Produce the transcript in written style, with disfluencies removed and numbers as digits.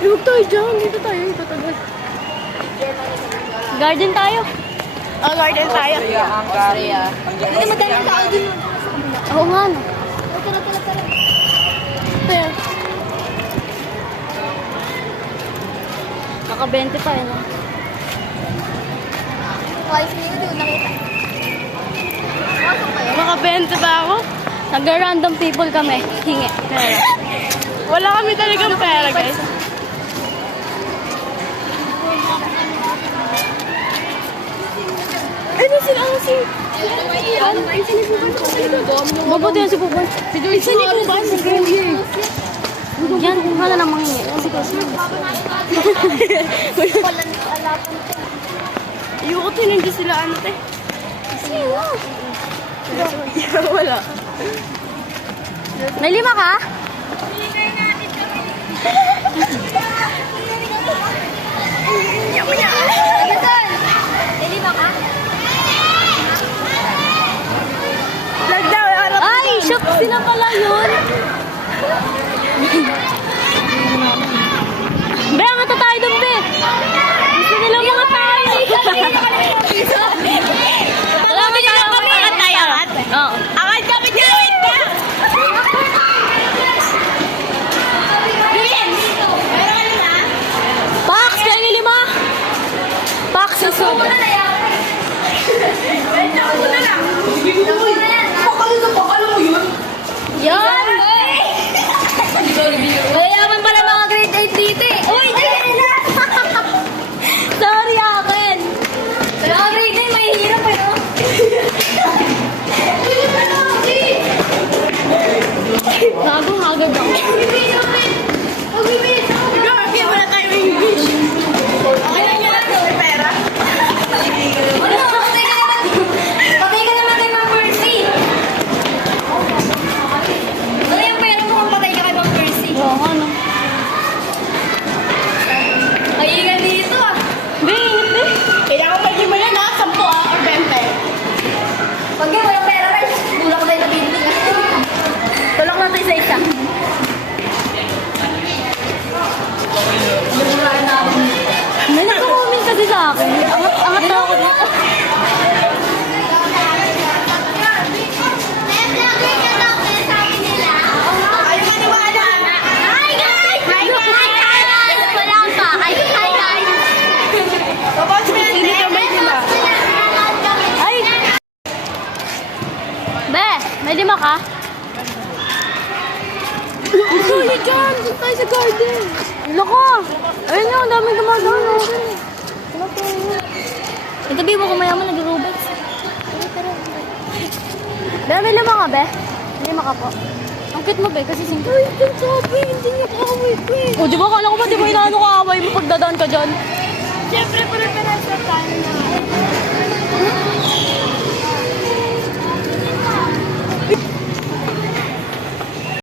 Huwag tayo dyan. Dito tayo. Ito tayo. Garden tayo. Oh, garden tayo. Austria. Hindi madaming tao din. Oo nga, no? Tara. Ito. Naka-20 pa, no? Naka-20 ba ako? Nag-random people kami. Hingi. Pera. Wala kami talagang pera, guys. Ano sila? Ano si... Mabuti yan si Puban. Isa ni Puban. Yan, wala namang hingi. Ayoko tinindi sila, ante. Sino? Wala. May 5 ka? Ay, shock sila pala yun. Be, ang ata tayo dun, be. Gusto nila mga tayo. Wala ba tayo mga tayo? Oo. Akal kami gawin ka. Pax, kaya ng 5. Pax, susunod. Yan! Mayayaman pala mga grade 8 dito eh. Uy! Sorry akin. Mga grade 8 mahihirap eh, no? Nagong-agad ako. Gagawin mo na tayo English. Okay lang yan. May pera. Patay ka naman kay Ma'am Percy. Ano yung pera mo kung patay ka kay Ma'am Percy? Oo, ano? Ay, ingat dito ah. Hindi, ingat eh. Kailangan pwede mo yan ah, 10 or 20. Pag yan, walang pera rin. Tulak tayo na building ah. Tulak na tayo sa isa. May nag-comment kasi sa akin. Angat na ako dito. May 5 ka? Ang dami dyan! Doon tayo sa garden! Loko! Ayun nga, ang daming gumagano. Itabi mo kung mayaman nag-robots. Be, may 5 ka, be? May 5 ka po. Ang cute mo, be, kasi sing... Ay, ang sabi, hindi niya kaaway ko eh. O, di ba, kala ko ba, di ba inaano kaaway mo pag dadaan ka dyan? Siyempre, pala sa tayo na.